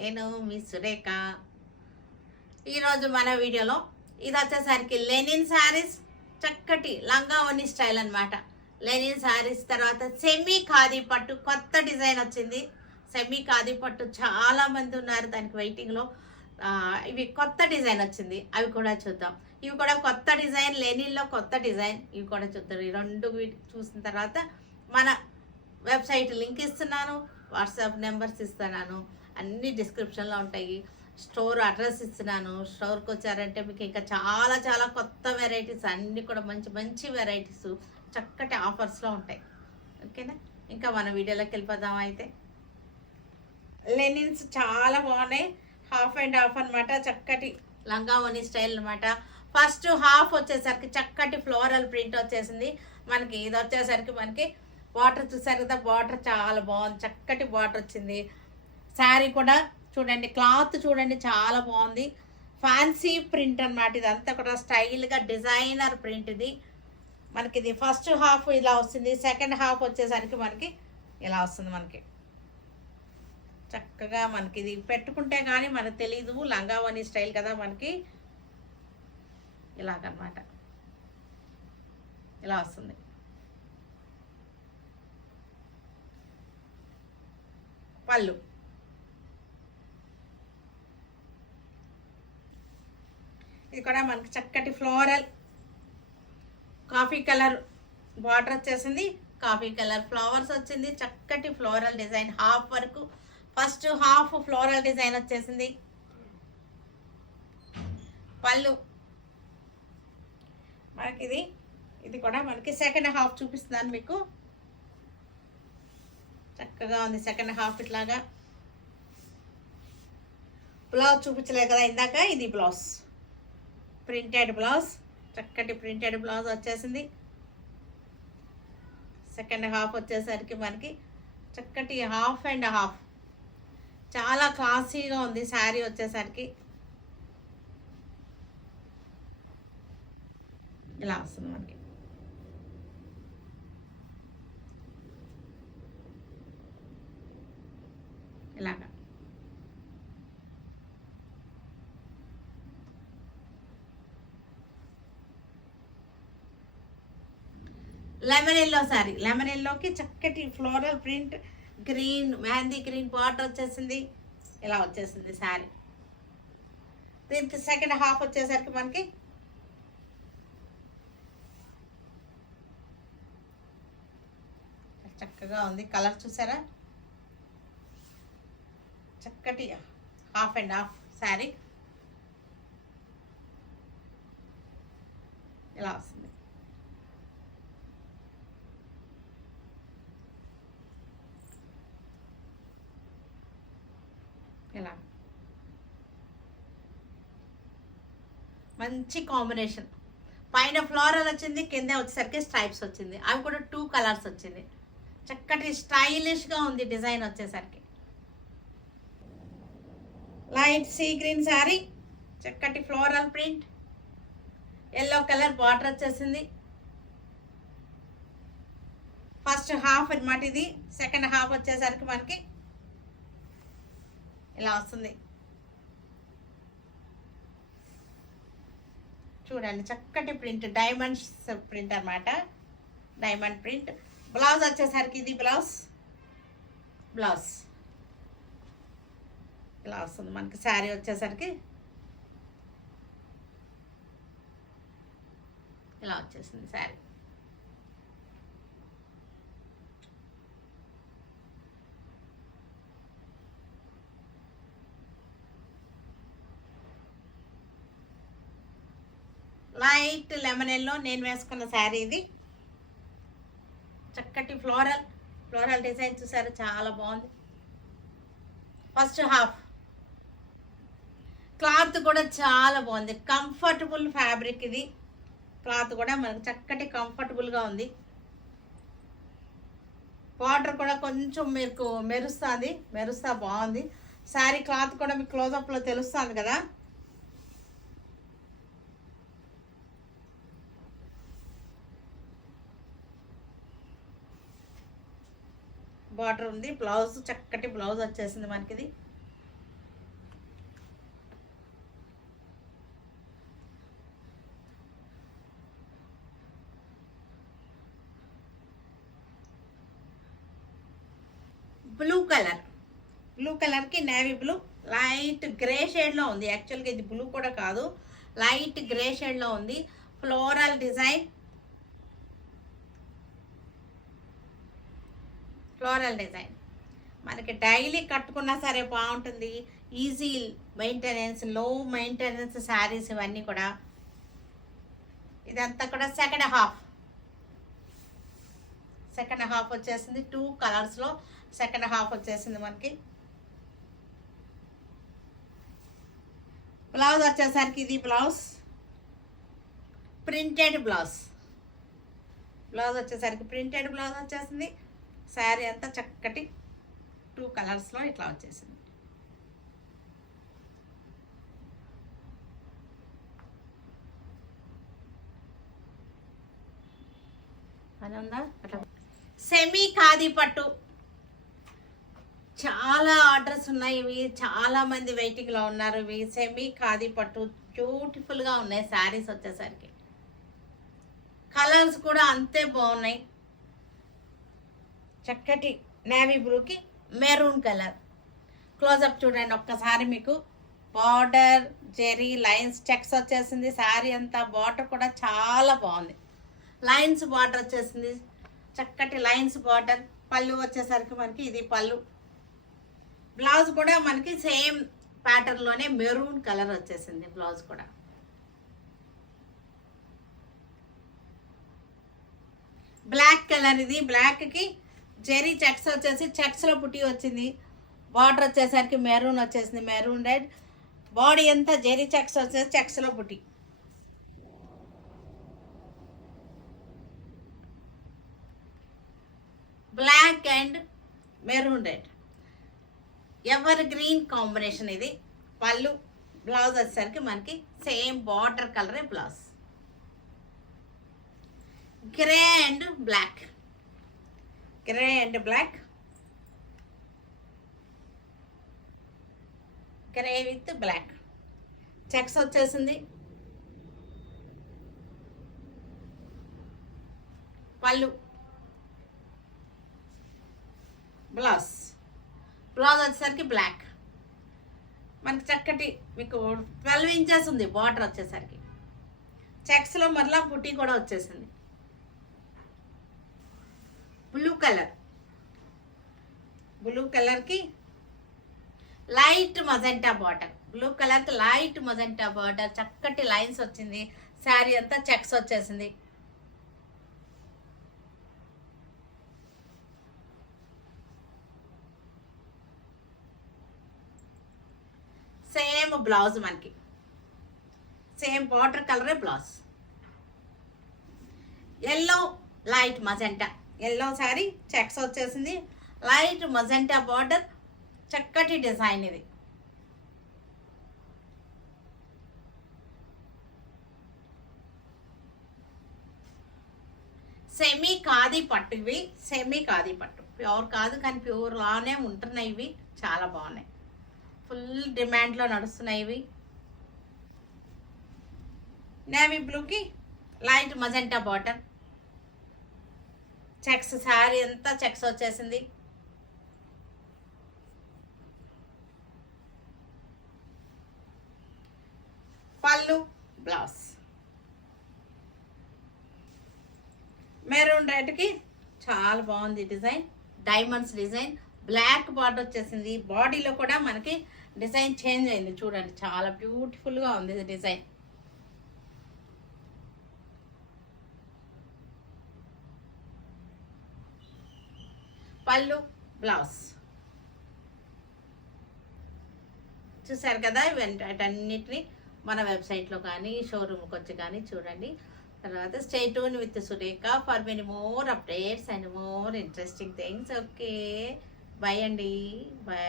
నేను మీ సురేఖ. ఈరోజు మన వీడియోలో ఇది వచ్చేసరికి లెనిన్ శారీస్, చక్కటి లంగా ఓని స్టైల్ అనమాట. లెనిన్ శారీస్ తర్వాత సెమీ ఖాదీ పట్టు కొత్త డిజైన్ వచ్చింది. సెమీ ఖాదీ పట్టు చాలా మంది ఉన్నారు దానికి వెయిటింగ్లో. ఇవి కొత్త డిజైన్ వచ్చింది, అవి కూడా చూద్దాం. ఇవి కూడా కొత్త డిజైన్, లెనిన్లో కొత్త డిజైన్, ఇవి కూడా చూద్దాం. ఈ రెండు చూసిన తర్వాత మన వెబ్సైట్ లింక్ ఇస్తున్నాను, వాట్సాప్ నెంబర్స్ ఇస్తున్నాను, అన్నీ డిస్క్రిప్షన్లో ఉంటాయి. స్టోర్ అడ్రస్ ఇస్తున్నాను. స్టోర్కి వచ్చారంటే మీకు ఇంకా చాలా చాలా కొత్త వెరైటీస్ అన్నీ కూడా మంచి మంచి వెరైటీస్ చక్కటి ఆఫర్స్లో ఉంటాయి. ఓకేనా, ఇంకా మన వీడియోలోకి వెళ్ళిపోదాం. అయితే లెనిన్స్ చాలా బాగున్నాయి. హాఫ్ అండ్ హాఫ్ అనమాట, చక్కటి లంగా ఓని స్టైల్ అనమాట. ఫస్ట్ హాఫ్ వచ్చేసరికి చక్కటి ఫ్లోరల్ ప్రింట్ వచ్చేసింది మనకి. ఇది వచ్చేసరికి మనకి బార్డర్ చూసారు కదా, బార్డర్ చాలా బాగుంది, చక్కటి బార్డర్ వచ్చింది. శారీ కూడా చూడండి, క్లాత్ చూడండి చాలా బాగుంది. ఫ్యాన్సీ ప్రింట్ అనమాట, ఇదంతా కూడా స్టైల్గా డిజైనర్ ప్రింట్ ఇది మనకి. ఇది ఫస్ట్ హాఫ్ ఇలా వస్తుంది, సెకండ్ హాఫ్ వచ్చేసరికి మనకి ఇలా వస్తుంది. మనకి చక్కగా మనకి ఇది పెట్టుకుంటే కానీ మనకు తెలీదు లంగా ఓని స్టైల్ కదా మనకి. ఇలాగనమాట ఇలా వస్తుంది. పళ్ళు ఇది కూడా మనకి చక్కటి ఫ్లోరల్ కాఫీ కలర్ బార్డర్ వచ్చేసింది, కాఫీ కలర్ ఫ్లవర్స్ వచ్చింది, చక్కటి ఫ్లోరల్ డిజైన్. హాఫ్ వరకు ఫస్ట్ హాఫ్ ఫ్లోరల్ డిజైన్ వచ్చేసింది. పళ్ళు మనకి ఇది కూడా మనకి సెకండ్ హాఫ్ చూపిస్తున్నాను మీకు. చక్కగా ఉంది సెకండ్ హాఫ్. ఇట్లాగా బ్లౌజ్ చూపించలేదు కదా ఇందాక, ఇది బ్లౌజ్, ప్రింటెడ్ బ్లౌజ్, చక్కటి ప్రింటెడ్ బ్లౌజ్ వచ్చేసింది. సెకండ్ హాఫ్ వచ్చేసరికి మనకి చక్కటి హాఫ్ అండ్ హాఫ్, చాలా క్లాసీగా ఉంది శారీ వచ్చేసరికి. ఇలా వస్తుంది మనకి. ఇలాగా లెమన్ ఎల్లో శారీ, లెమన్ ఎల్లోకి చక్కటి floral print, green mehndi green border వచ్చేసింది. ఇలా వచ్చేసింది శారీ. దీనికి సెకండ్ హాఫ్ వచ్చేసరికి మనకి చక్కగా ఉంది. కలర్ చూసారా, చక్కటి హాఫ్ అండ్ హాఫ్ శారీ ఇలా వస్తుంది. ఇలా మంచి కాంబినేషన్. పైన ఫ్లోరల్ వచ్చింది, కింద వచ్చేసరికి స్ట్రైప్స్ వచ్చింది. అవి కూడా 2 కలర్స్ వచ్చింది. చక్కటి స్టైలిష్గా ఉంది డిజైన్ వచ్చేసరికి. లైట్ సీ గ్రీన్ శారీ, చక్కటి floral print, yellow colour border వచ్చేసింది. ఫస్ట్ హాఫ్ అన్నమాట ఇది. సెకండ్ హాఫ్ వచ్చేసరికి మనకి ఇలా వస్తుంది. చూడండి చక్కటి ప్రింట్, డైమండ్స్ ప్రింట్ అన్నమాట, డైమండ్ ప్రింట్. బ్లౌజ్ వచ్చేసరికి ఇది బ్లౌజ్ ఇలా వస్తుంది మనకి. శారీ వచ్చేసరికి ఇలా వచ్చేసింది శారీ. లైట్ లెమన్ ఎల్లో నేను వేసుకున్న శారీ ఇది. చక్కటి ఫ్లోరల్ డిజైన్ చూసారు, చాలా బాగుంది. ఫస్ట్ హాఫ్ క్లాత్ కూడా చాలా బాగుంది, కంఫర్టబుల్ ఫ్యాబ్రిక్ ఇది. క్లాత్ కూడా మనకు చక్కటి కంఫర్టబుల్గా ఉంది. బార్డర్ కూడా కొంచెం మీకు మెరుస్తా బాగుంది. శారీ క్లాత్ కూడా మీకు క్లోజప్లో తెలుస్తుంది కదా. బార్డర్ ఉంది, బ్లౌజ్ చక్కటి బ్లౌజ్ వచ్చేసింది మనకి. ఇది బ్లూ కలర్కి నేవీ బ్లూ లైట్ గ్రే షేడ్లో ఉంది. యాక్చువల్గా ఇది బ్లూ కూడా కాదు, లైట్ గ్రే షేడ్లో ఉంది. ఫ్లోరల్ డిజైన్, మనకి డైలీ కట్టుకున్నా సరే బాగుంటుంది. ఈజీ మెయింటెనెన్స్, లో మెయింటెనెన్స్ శారీస్ ఇవన్నీ కూడా. ఇదంతా కూడా సెకండ్ హాఫ్ వచ్చేసింది. 2 కలర్స్లో సెకండ్ హాఫ్ వచ్చేసింది మనకి. బ్లౌజ్ వచ్చేసరికి ఇది ప్రింటెడ్ బ్లౌజ్ వచ్చేసింది. శారీ అంతా చక్కటి 2 కలర్స్లో ఇట్లా వచ్చేసింది. అని ఉందా అట్లా. సెమీ ఖాదీ పట్టు చాలా ఆర్డర్స్ ఉన్నాయి. ఇవి చాలా మంది వెయిటింగ్లో ఉన్నారు. ఇవి సెమీ ఖాదీ పట్టు బ్యూటిఫుల్గా ఉన్నాయి. శారీస్ వచ్చేసరికి కలర్స్ కూడా అంతే బాగున్నాయి. చక్కటి నేవీ బ్లూకి మెరూన్ కలర్. క్లోజప్ చూడండి ఒక్కసారి. మీకు బార్డర్ జెరీ లైన్స్ చెక్స్ వచ్చేసింది. శారీ అంతా బార్డర్ కూడా చాలా బాగుంది. లైన్స్ బార్డర్ వచ్చేసింది, చక్కటి లైన్స్ బార్డర్. పళ్ళు వచ్చేసరికి మనకి ఇది పళ్ళు. బ్లౌజ్ కూడా మనకి సేమ్ ప్యాటర్న్లోనే మెరూన్ కలర్ వచ్చేసింది బ్లౌజ్ కూడా. బ్లాక్ కలర్ ఇది. బ్లాక్కి జెరీ చెక్స్ వచ్చేసి చెక్స్లో పుట్టి వచ్చింది. బార్డర్ వచ్చేసరికి మెరూన్ వచ్చేసింది, మెరూన్ రెడ్. బాడీ అంతా జెరీ చెక్స్ వచ్చేసి చెక్స్లో పుట్టి. Black and maroon red evergreen combination ఇది. పళ్ళు. బ్లౌజ్ వచ్చేసరికి మనకి సేమ్ బార్డర్ కలరే blouse. Grey and black, grey with black checks వచ్చేసింది. పళ్ళు. బ్లౌజ్ వచ్చేసరికి బ్లాక్. మనకి చక్కటి మీకు 12 ఇంచెస్ ఉంది బార్డర్ వచ్చేసరికి. చెక్స్లో మరలా పుట్టి కూడా వచ్చేసింది. బ్లూ కలర్కి లైట్ మజెంటా బార్డర్. చక్కటి లైన్స్ వచ్చింది. శారీ అంతా చెక్స్ వచ్చేసింది. సేమ్ బ్లౌజ్ మనకి సేమ్ బార్డర్ కలరే blouse. Yellow light magenta, yellow sari checks వచ్చేసింది. లైట్ మజెంటా బార్డర్, చక్కటి డిజైన్ ఇది. సెమీ ఖాదీ పట్టు. ఇవి సెమీ ఖాదీ పట్టు, ప్యూర్ కాదు కానీ ప్యూర్ లానే ఉంటున్నాయి. ఇవి చాలా బాగున్నాయి, ఫుల్ డిమాండ్లో నడుస్తున్నాయి ఇవి. నేవీ బ్లూకి light magenta border, checks. Sari అంతా చెక్స్ వచ్చేసింది. పళ్ళు, బ్లౌజ్. మెరూన్ రెడ్కి చాలా బాగుంది design, diamonds design. Black border వచ్చేసింది. బాడీలో కూడా మనకి డిజైన్ చేంజ్ అయింది చూడండి, చాలా బ్యూటిఫుల్గా ఉంది ఇది డిజైన్. పళ్ళు, బ్లౌజ్. చూసారు కదా, వీటన్నిటిని మన వెబ్సైట్లో కానీ షోరూమ్కి వచ్చి కానీ చూడండి. తర్వాత stay tune with Surekha for many more updates and more interesting things. Okay, bye అండి, బాయ్.